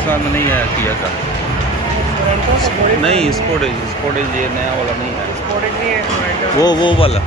पाकिस्तान में नहीं है किया का नहीं स्पोर्टेज ये नया वाला नहीं है स्पोर्टेज नहीं है वो वाला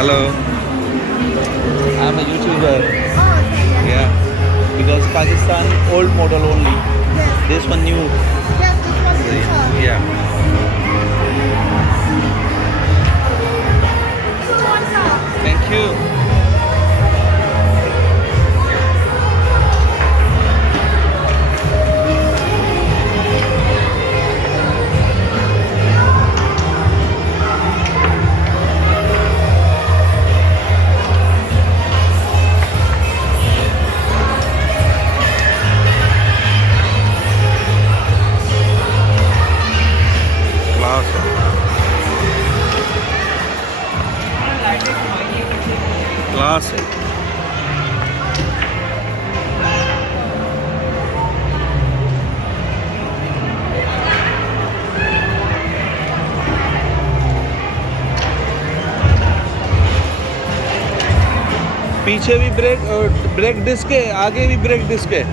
Hello, I'm a YouTuber. Yeah, because Pakistan old model only. This one new. Yeah. Thank you. Class है पीछे भी ब्रेक डिस्क है आगे भी ब्रेक डिस्क है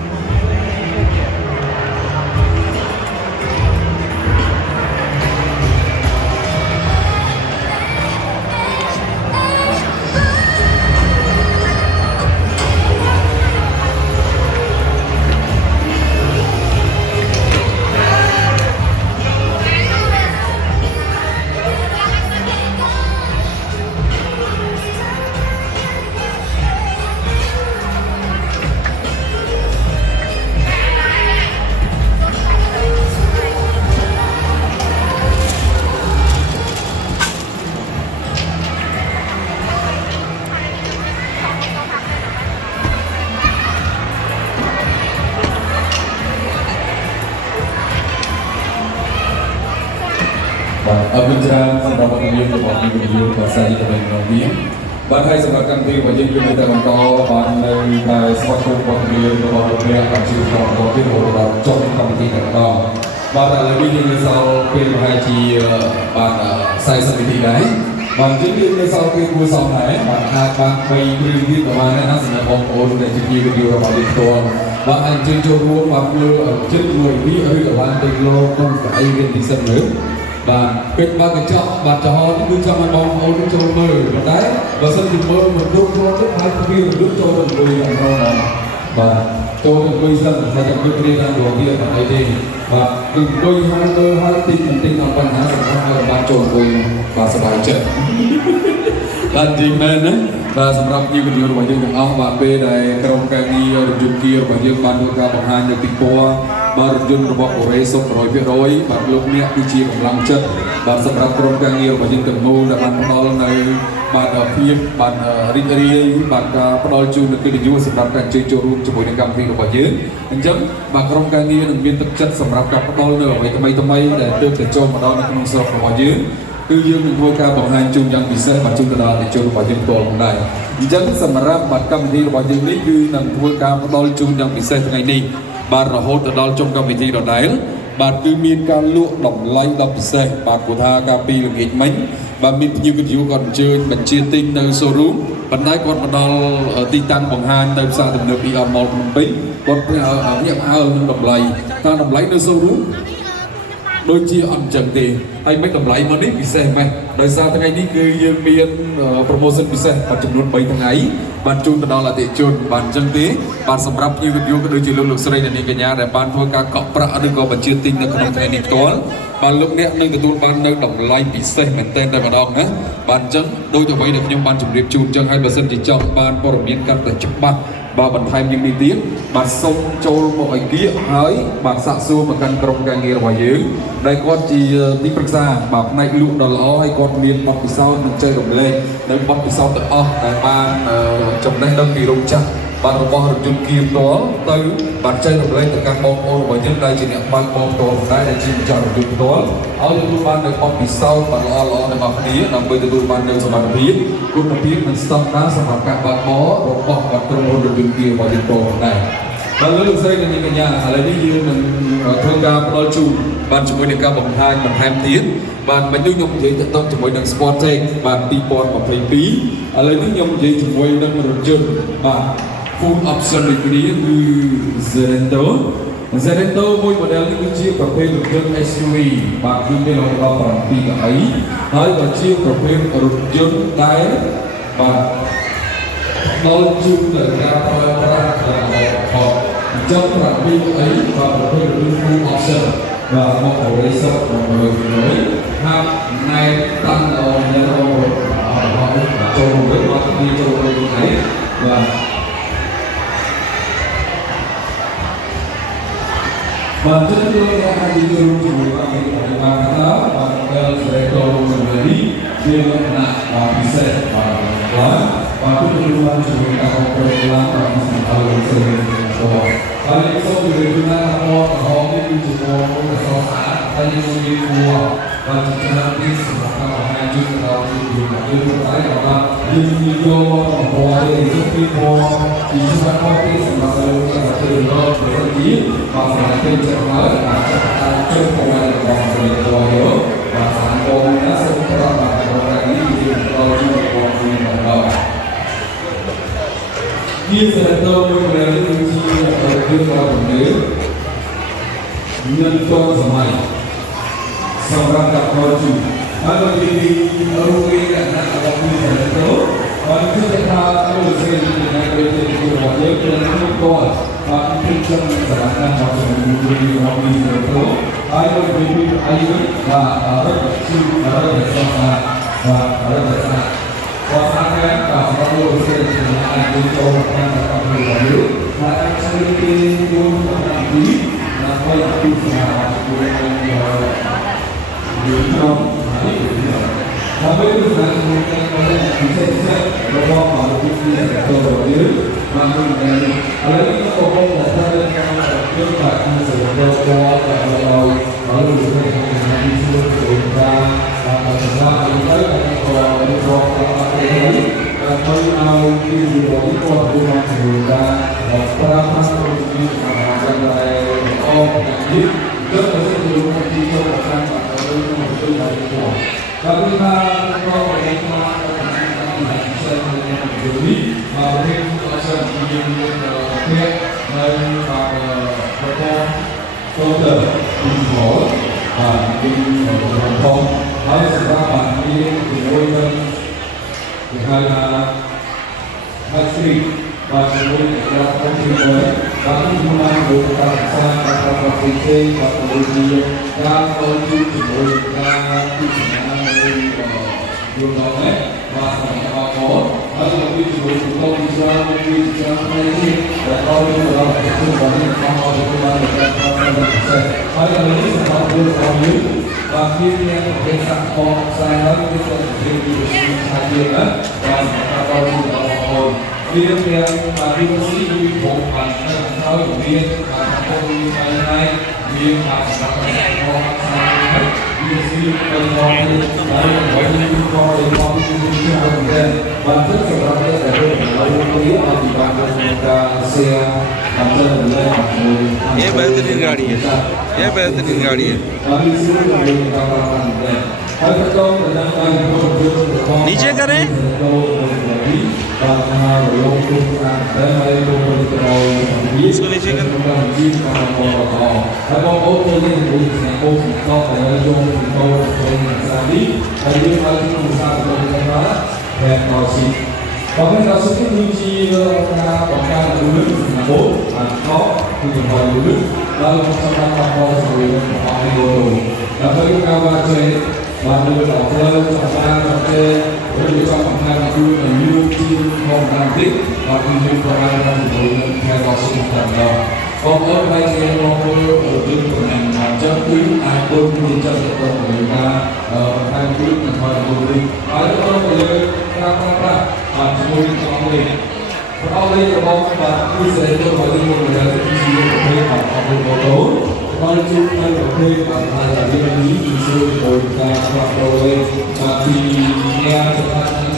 Berbicara tentang video seperti video bahasa Indonesia, bahasa sebagai video wajib kita mentau bahasa suatu video bahasa dia akan cerita tentang video dalam contoh kami kita bahasa lebih dari soal PHG bahasa saya sendiri guys, bahasa jadi soal PHG soal này bahasa bay video kemana nak senang orang dan jadi video dalam itu bahasa jujur bahasa jujur ini ada dalam teknologi AI di sana. Và kết ba cái chọn và cho họ cứ cho mà bóng ôn cho mơ và đấy và sân thì mơ một lúc cho rất hai cái kia lúc cho được người làm sao này và cho được người dân và cho được người đang đùa kia ở đây đi và đừng đôi hai tinh làm văn hóa và hai ba trộn người và sờ bài trận dan di mana vàสำหรับnhững videoរបស់យើងទាំងអស់បាទពេលដែលក្រុមការងាររថយន្តគីរបស់យើងបានធ្វើការបង្ហាញនៅទីពណ៌បាទរថយន្តរបស់កូរ៉េសុខ 100% បាទលោកអ្នកគឺជាកម្លាំងចិត្តបាទសម្រាប់ក្រុមការងាររបស់យើងទាំងមូលដែលបានផ្ដល់នៅបាទភាពបាទរីករាយបាទការផ្ដល់ជូននូវកិត្តិយសសម្រាប់ការចូលរួមជាមួយនឹងកម្មវិធីរបស់យើងអញ្ចឹងបាទក្រុមការងារនឹងមានទឹកចិត្តសម្រាប់ការផ្ដល់នៅអ្វីថ្មីៗដែលទើបតែចូលមកដល់នៅក្នុងស្រុករបស់យើងគឺយើងនឹងធ្វើការបង្ហាញជូនយ៉ាងពិសេសបាទជូនទៅដល់អ្នកចូលរបស់យើងផ្ទាល់ផងដែរអញ្ចឹងសម្រាប់បាទកម្មវិធីរបស់យើងនេះគឺនឹងធ្វើការផ្ដល់ជូនយ៉ាងពិសេសថ្ងៃនេះ បាទរហូតដល់ចុងកម្មវិធីដដែលបាទគឺមានការលក់តម្លៃដ៏ពិសេសបាទគូថាការពីល្ងាចមិញបាទមានភ្ញៀវវិទ្យុគាត់អញ្ជើញបញ្ជាទិញនៅ showroom ប៉ុន្តែគាត់មកដល់ទីតាំងបង្ហាញនៅផ្សារទំនើប ER Mall ភ្នំពេញគាត់ភ្ញាក់ផ្អើលនឹងតម្លៃតាមតម្លៃនៅ showroom ដូចជាអត់អញ្ចឹងទេហើយមិនតម្លៃមកនេះពិសេសមែនដោយសារថ្ងៃនេះគឺយើងមាន promotion ពិសេសបាទចំនួន3ថ្ងៃបានជូនទៅដល់អតិថិជនបាទអញ្ចឹងទេបាទសម្រាប់ភ្ញៀវវិទ្យុក៏ដូចជាលោកស្រីអ្នកនាងកញ្ញាដែលបានធ្វើការកក់ប្រាក់ឬក៏បញ្ជាទិញនៅក្នុងថ្ងៃនេះផ្ទាល់បាទលោកអ្នកនឹងទទួលបាននៅតម្លៃពិសេសមែនទែនតែម្ដងណាបាទអញ្ចឹងដោយអ្វីដែលខ្ញុំបានជម្រាបជូនអញ្ចឹងហើយបើសិនជាចង់បានព័ត៌មានកាន់តែច្បាស់បាទបន្ថែមយ៉ាងនេះទៀតបាទសូមចូលមកឲ្យគៀកហើយបាទសាកសួរមកកាន់ក្រុមការងាររបស់យើងដែលគាត់ជាទីប្រឹក្សាបាទផ្នែកលក់ដ៏ល្អហើយគាត់មានបទពិសោធន៍និងចែករំលែកនៅបទពិសោធន៍ទាំងអស់ដែលបានចំណេះដឹងពីរោងចក្របាទរបស់រថយន្តគៀផ្ទាល់ទៅបាទចែករំលែកទៅកាន់បងប្អូនរបស់យើងដែលជាអ្នកបើកបរផ្ទាល់ដែរដែលជាម្ចាស់រថយន្តផ្ទាល់ឲ្យទទួលបាននៅបទពិសោធន៍បាទល្អៗទាំងអស់គ្នាដើម្បីទទួលបាននៅសមត្ថភាពគុណភាពនិងស្តង់ដារសម្រាប់ការបើកបររបស់បាទក្រុមហ៊ុនរថយន្តគៀរបស់យើងផ្ទាល់ដែរបាទលោកស្រីនិងនាងកញ្ញាឥឡូវនេះយើងនឹងធ្វើការផ្ដល់ជូនបាទជាមួយនឹងការបង្ហាញបន្ថែមទៀតបាទមិនដូចខ្ញុំនិយាយទៅជាមួយនឹង Sportech បាទ2022ឥឡូវនេះខ្ញុំនិយាយជាមួយនឹងរថយន្តបាទ full option ដូចគ្នាគឺ Zerento មួយ model នេះគឺជាប្រភេទរថយន្ត SUV បាទគឺមានរហូតដល់7កៅអីហើយក៏ជាប្រភេទរថយន្តដែលបាទដល់ជួបទៅការប្រើប្រាស់របស់អញ្ចឹង7កៅអីបាទប្រភេទរថយន្ត full option បាទមកបរិសុទ្ធមក100%ហាប់ណែតាំងដល់អ្នករបស់ចូលទៅមកទីចូលទៅថ្ងៃបាទបាទជឿលោកអ្នកអាចយល់ជាមួយបានបានថាបាទដែលស្រែកចូលមកនេះជាលក្ខណៈពិសេសបាទបាទគឺបានជួយការអប់រំឡើងដល់សម្រាប់លោកស្រីរបស់ហើយសូមជម្រាបជូនថាពណ៌ក្រហមនេះគឺជាពណ៌ដ៏ស្រស់ស្អាតហើយយើងមានពណ៌បាទច្រើនទីសម្រាប់ការបង្ហាញជូនដល់យើងតែថាយើងមានយកពណ៌នេះជាពីពណ៌ពីសម្រាប់ទីសម្រាប់លោកស្រីរបស់ប្រសិទ្ធភាពបាទសម្រាប់ពេលចេញហើយអាចចូលពណ៌របស់ស្រីរបស់យើងបាទសានពណ៌នេះសូមប្រាប់បាទរបស់នេះយើងដល់ជូនពណ៌នេះដល់ជាសរតមួយដែលគឺជាប្រភេទរបស់ជំនឿមានតនសម័យសម្រាប់ការប្រជុំហើយក៏ជារូបរាងលក្ខណៈរបស់ពីសរតហើយគឺថាលោកស្រីនៃប្រទេសរបស់យើងគឺមានតនបាទគឺចំណាយសារៈរបស់ជំនឿរបស់ពីសរតហើយក៏ជាអាយុបាទរកជារកសាស្ត្របាទរកសាស្ត្រគាត់ថាបាទសម្រាប់លោកស្រីអាចជួយចូលតាមកម្មវិធីរបស់យើងហើយអាចជួយគេចូលតាមពីដើម្បីជួយសម្រាប់ជួយយើងក្នុងហើយដើម្បីជួយសម្រាប់មួយការពិសេសរបស់លោកស្រីរបស់យើងបានជួយដល់ឥឡូវនេះក៏បងប្អូនដែលត្រូវការជួយបាទគឺសម្រាប់ដល់ឲ្យលោកស្រីបានជួយជួយការសម្រាប់ឲ្យទៅក៏មានរកដល់ទៅហើយឲ្យពីរបស់នេះក៏ជួយមកជួយការប្រើប្រាស់រូបភាពរបស់ដែលអបនេះទៅទៅទីចូលខាងរបស់យើងជួយដល់ទៅបាទគឺថាក៏មានមកតាមផ្សេងៗនេះមករៀនអក្សរជាមានពាក្យនៅបាទប្រព័ន្ធចូលទៅពីមកបាទពីប្រព័ន្ធហើយសម្រាប់បាទមានជាមួយនឹងគេហៅថាបាក់ស្រីបាទជាមួយនឹងការប្រតិបត្តិបាទគឺមកដោយការសិក្សាការប្រតិបត្តិផ្សេងបាទដូចជាការចូលជាមួយការពិចារណានៅយល់ដល់ដែរបាទសម្រាប់បងហើយក៏ជាមួយនឹងវិទ្យាផ្នែកនេះដែលដល់ដល់ទៅរបស់នេះមកឲ្យបានការប្រតិបត្តិផ្សេងហើយឥឡូវនេះសម្រាប់យើងរបស់យើងបាទមានអ្នកវិទ្យាសាស្ត្រផងផ្សាយហើយគឺទៅជាវិទ្យាសាស្ត្រយើងណាបាទដល់ដល់មានទាំងបាទវិទ្យាសាស្ត្រវិភពបាទហើយមានបាទពលរដ្ឋហើយមានបាទសម្រាប់របស់ផ្សាយហើយវាជាបន្តទៅហើយហើយមានក៏របស់វិទ្យាសាស្ត្រដែរបាទសម្រាប់តែរឿងរបស់វាអត់ពីបានក្នុងការ share ये बेहतरीन गाड़ी है, ये बेहतरीन गाड़ी है। नीचे करें इसको नीचे करें còn cái giáo sư Minh Chi quảng cáo là đúng nước là bố có thì hỏi đúng nước đó là trong đó là có rồi họ đi đồ là với cái cao ba chơi và đưa đỏ lên trong ba trong chơi với những trong khoảng hai là vui là như chi không làm tích và cũng như có ai đang rồi theo giáo sư tận đó còn ở đây thì nó có ở trên của ngành chất quý ai tôi cũng đi chất của người ta hai quý là thôi là tôi đi ở đó là ra Semua orang boleh. Kalau boleh kalau kita saya itu bagi mereka isi boleh apa foto. Kalau cuma boleh ada lagi isi boleh kita boleh tapi yang cepat